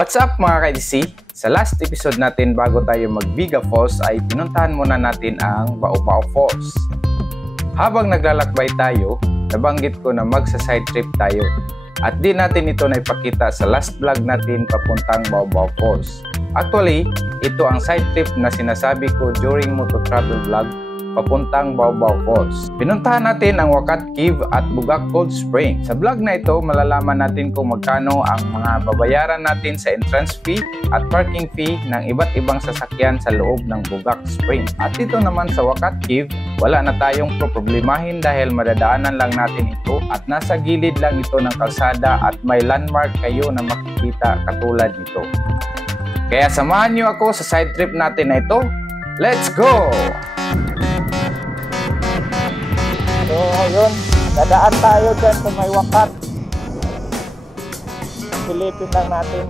What's up mga ka-EDC? Sa last episode natin bago tayo mag-Biga Falls ay pinuntahan muna natin ang Baobao Falls. Habang naglalakbay tayo, nabanggit ko na magsa-side trip tayo. At di natin ito naipakita sa last vlog natin papuntang Baobao Falls. Actually, ito ang side trip na sinasabi ko during Moto Travel Vlog papuntang Baobao Falls. Pinuntahan natin ang Wakat Cave at Bugak Cold Spring. Sa vlog na ito, malalaman natin kung magkano ang mga babayaran natin sa entrance fee at parking fee ng iba't ibang sasakyan sa loob ng Bugak Spring. At dito naman sa Wakat Cave, wala na tayong problemahin dahil madadaanan lang natin ito at nasa gilid lang ito ng kalsada at may landmark kayo na makikita katulad nito. Kaya samahan nyo ako sa side trip natin na ito. Let's go! So ayun, dadaan tayo dyan sa may Wakat. Silipin lang natin.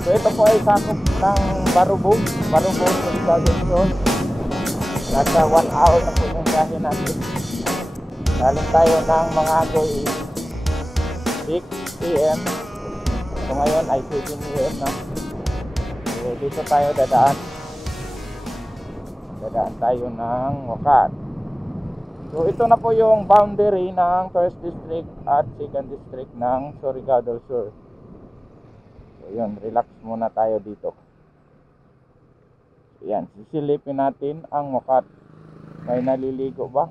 So ito po ay sakop ng Barubog Subdivision. Nasa 1 hour na po yung biyahe natin. Galing tayo ng Mangagoy 6 PM. So ngayon ay 7 AM na. So dito tayo dadaan tayo ng Wakat. So ito na po yung boundary ng 1st District at 2nd District ng Surigao del Sur. So yun, relax muna tayo dito. Yan, sisilipin natin ang Wakat. May naliligo ba?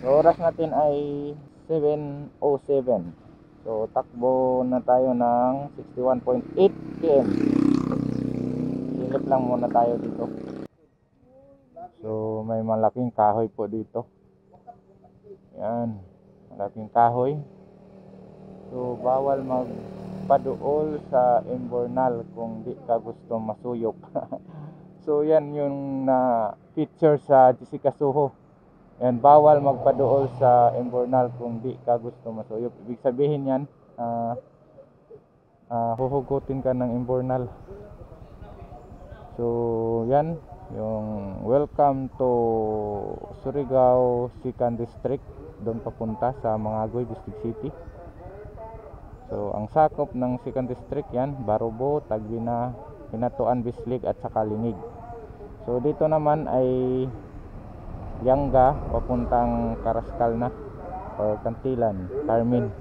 So oras natin ay 7:07. So takbo na tayo ng 61.8 km. Silip lang muna tayo dito. So may malaking kahoy po dito. Yan, malaking kahoy. So bawal magpaduol sa Imbornal kung di ka gusto masuyok. So yan yung picture sa Jessica Soho. Yan, bawal magpaduol sa Imbornal kung di ka gusto masuyok. Ibig sabihin yan, huhugutin ka ng Imbornal. So yan yung welcome to Surigao 2nd District, doon papunta sa Mangagoy District City. So ang sakop ng 2nd District yan, Barubo, Tagbina, Hinatuan, Bislig at saka Linig. So dito naman ay Lianga papuntang Karaskal na or Kantilan, Carmen.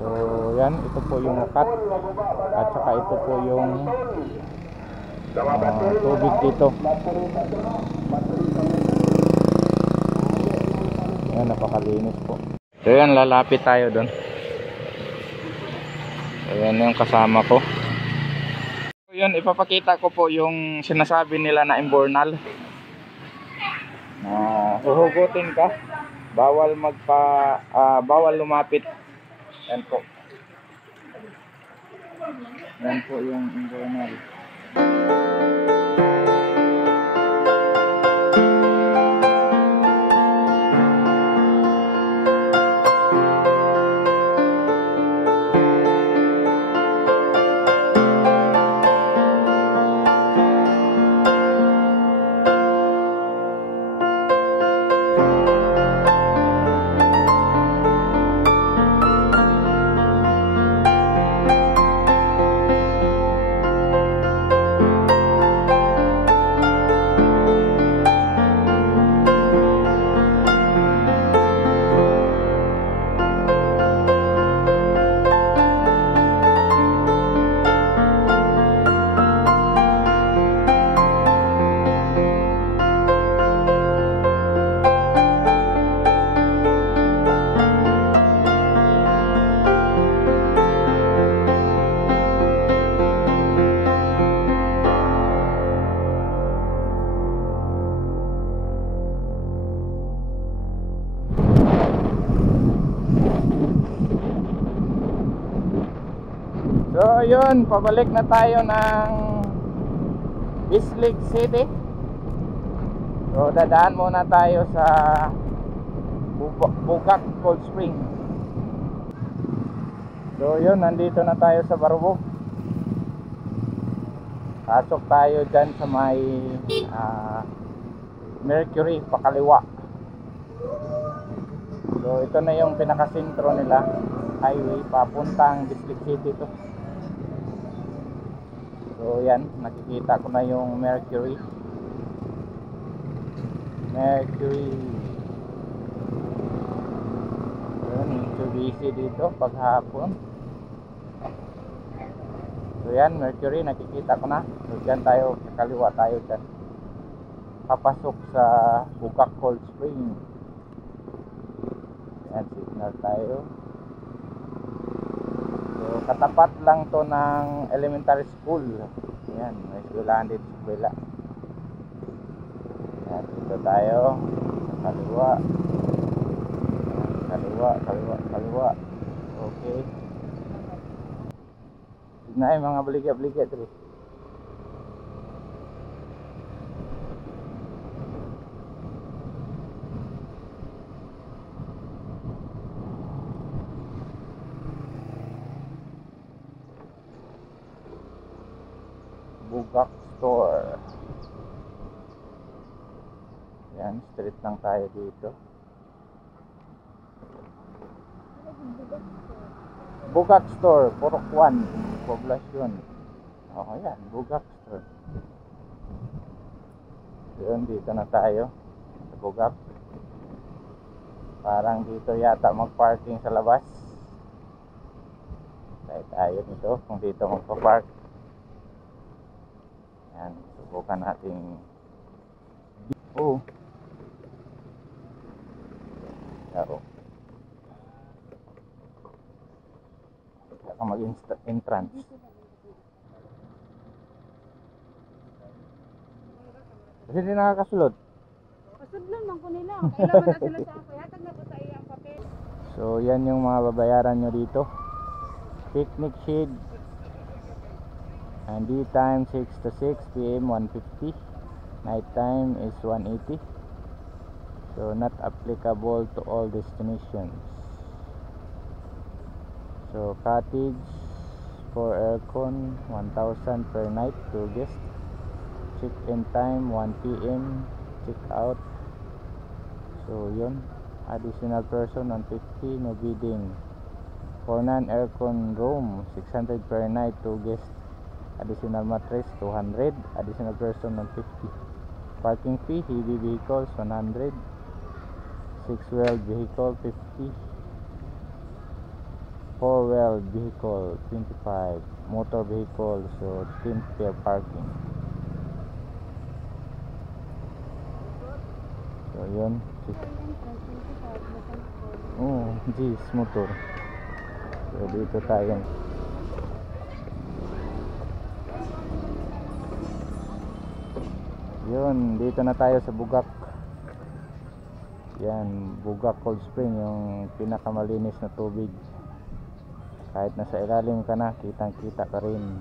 So yan, ito po yung Wakat at saka ito po yung tubig dito. Yan, napakalinis po. So yan, lalapit tayo doon. So yan yung kasama ko. So yun, ipapakita ko po yung sinasabi nila na Imbornal. Huhugutin ka, bawal bawal lumapit. Yan po. Yan po yung Imbornal. So yun, pabalik na tayo ng Bislig City. So dadaan muna tayo sa Bugak Cold Spring. So yun, nandito na tayo sa Barubog. Pasok tayo dyan sa may Mercury pakaliwa. So ito na yung pinakasentro nila, highway papuntang District City to. So yan, nakikita ko na yung Mercury. Yun, medyo busy dito paghapon. So yan, Mercury, nakikita ko na. So dyan tayo, kakaliwa tayo dyan. Papasok sa Bugak Cold Spring. Yan, signal tayo. So katapat lang to ng elementary school. Yan, may eskwelahan dito sa eskwela. Yan, dito tayo. Kaliwa. Kaliwa. Okay. Tignan ay mga baligya-baligya dito. Bugak Store. Yan, street lang tayo dito. Bugak Store, Purok 1, Poblasyon. Okay yan, Bugak Store. Yun, dito na tayo sa Bugak. Parang dito yata mag-parking sa labas. Tayo dito, kung dito magpa-park. Yan, subukan natin. Oh. Laro. Saka mag-entrance. Kasi di nakakasulod. Pasudlon lang ko nila. Kailangan na sila sa ako. Hatag na po sa iyang papel. So yan yung mga babayaran nyo dito. Picnic shade. And daytime 6 to 6 PM 150. Night time is 180. So not applicable to all destinations. So cottage for aircon 1,000 per night, 2 guests. Check-in time 1 PM. Check out. So yun, additional person 150, no bidding. For non-aircon room 600 per night, 2 guests. Additional mattress 200, additional person 150. Parking fee, heavy vehicles 100, 6-wheeled vehicle 50, 4-wheeled vehicle 25, motor vehicle, so 10 per parking. So yun, jeez, motor. So dito tayo. Yun, dito na tayo sa Bugak. Yan, Bugak Cold Spring, yung pinakamalinis na tubig. Kahit nasa ilalim ka na, kitang kita ka rin.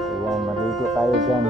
So yan, maligo tayo dyan.